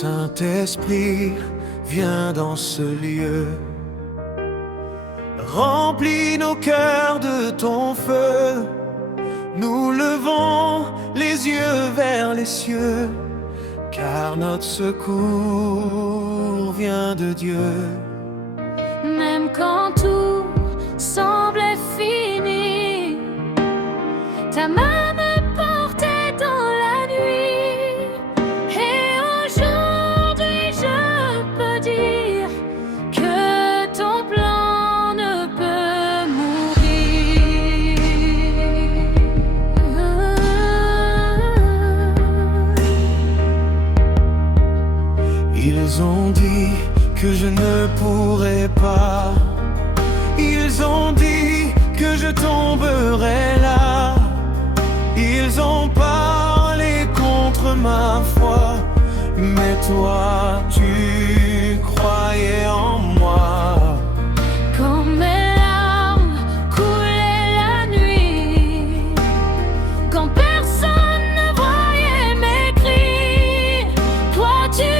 Saint-Esprit, viens dans ce lieu. Remplis nos cœurs de ton feu. Nous levons les yeux vers les cieux, car notre secours vient de Dieu. Même quand tout semblait fini, ta main me portait dans la nuit. Et aujourd'hui je peux dire que ton plan ne peut mourir. Ils ont dit que je ne pourrais pas. Ils ont dit que je tomberais là. Ils ont parlé contre ma foi, mais toi tu croyais en moi. Quand mes larmes coulaient la nuit, quand personne ne voyait mes cris, toi tu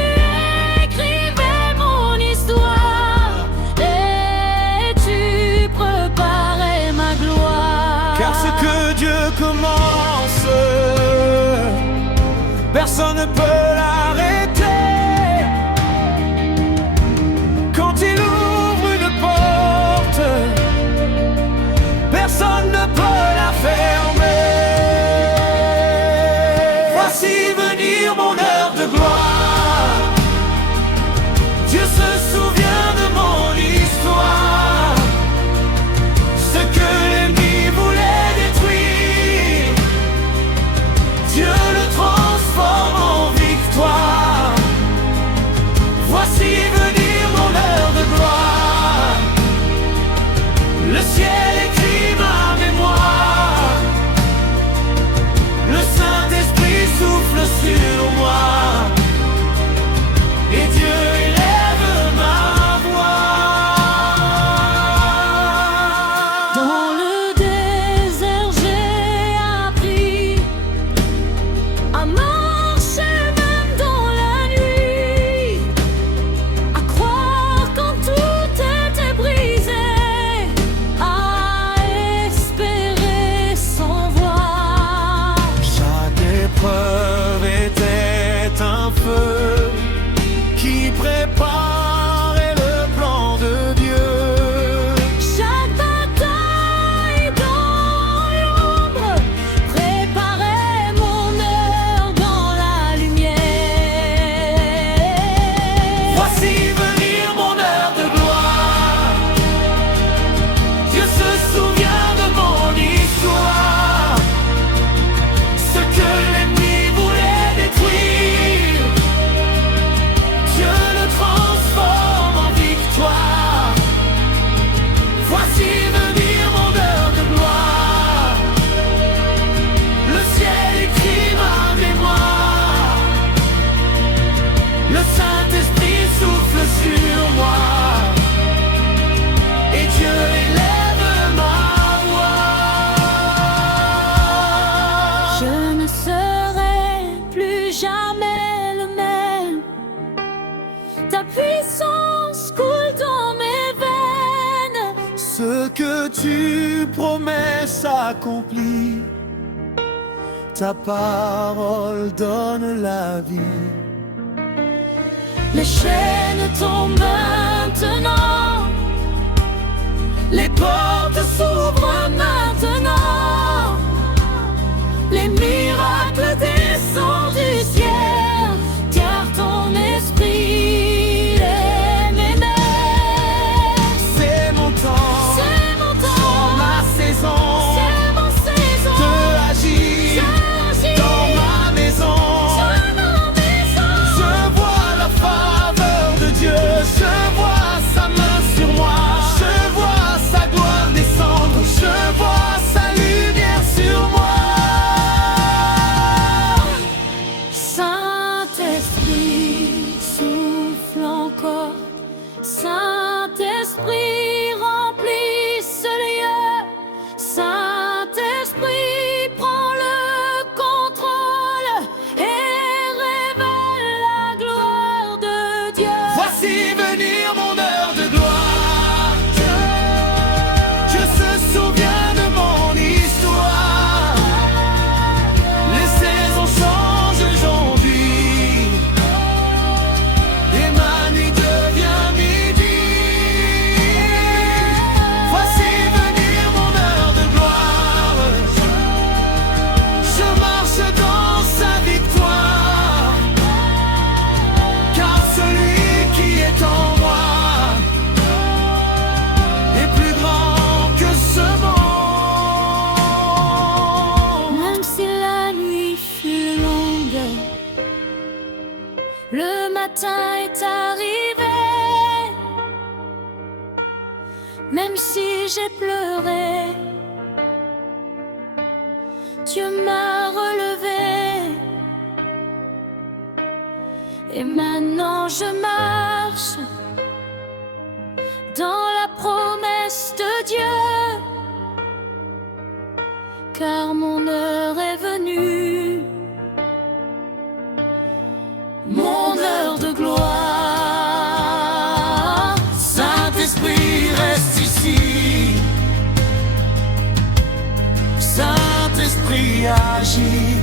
écrivais mon histoire et tu préparais ma gloire. Car ce que Dieu commence, personne ne peut l'arrêter. Quand il ouvre une porte, personne ne peut la fermer. Voici venir mon heure de gloire. Dieu se souvient de mon histoire. Ce que l'ennemi voulait détruire, Dieu le transforme en victoire. Voici venir mon heure de gloire. Le ciel écrit ma mémoire. Le Saint-Esprit souffle sur moi. Et Dieu élève ma voix. Dans le désert j'ai appris à marcher même dans la nuit, à croire quand tout était brisé, à espérer sans voir. Chaque épreuve était un feu qui préparait le plan de Dieu. Chaque bataille dans l'ombre préparait mon heure dans la lumière. Voici venir mon heure de gloire. Dieu se souvient de mon histoire. Ce que l'ennemi voulait détruire, Dieu le transforme en victoire. Voici venir mon heure de gloire. Le ciel écrit ma mémoire. Le Saint-Esprit souffle sur moi. Et Dieu élève ma voix. Je ne serai plus jamais le même. Ta puissance coule dans mes veines. Ce que tu promets s'accomplit. Ta parole donne la vie. Les chaînes tombent maintenant. Les portes s'ouvrent maintenant. Les miracles descendent du ciel, car ton esprit est mes mains. C'est mon temps, C'est mon temps, ma saison c'est mon saison de agir dans ma maison. Je vois la faveur de Dieu, je vois sa main sur moi, je vois sa gloire Voici venir mon heure de gloire. Je se souviens de mon histoire. Les saisons changent aujourd'hui, et ma nuit devient midi. Voici venir mon heure de gloire. Je marche dans sa victoire, car celui qui est en moi est plus grand que ce monde. Même si la nuit fut longue, le matin est arrivé. Même si j'ai pleuré, Dieu m'a relevé. Et maintenant je marche dans la promesse de Dieu, car mon heure est venue, mon heure de gloire. Saint-Esprit, reste ici. Saint-Esprit, agis.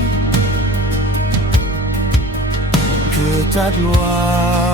Que ta gloire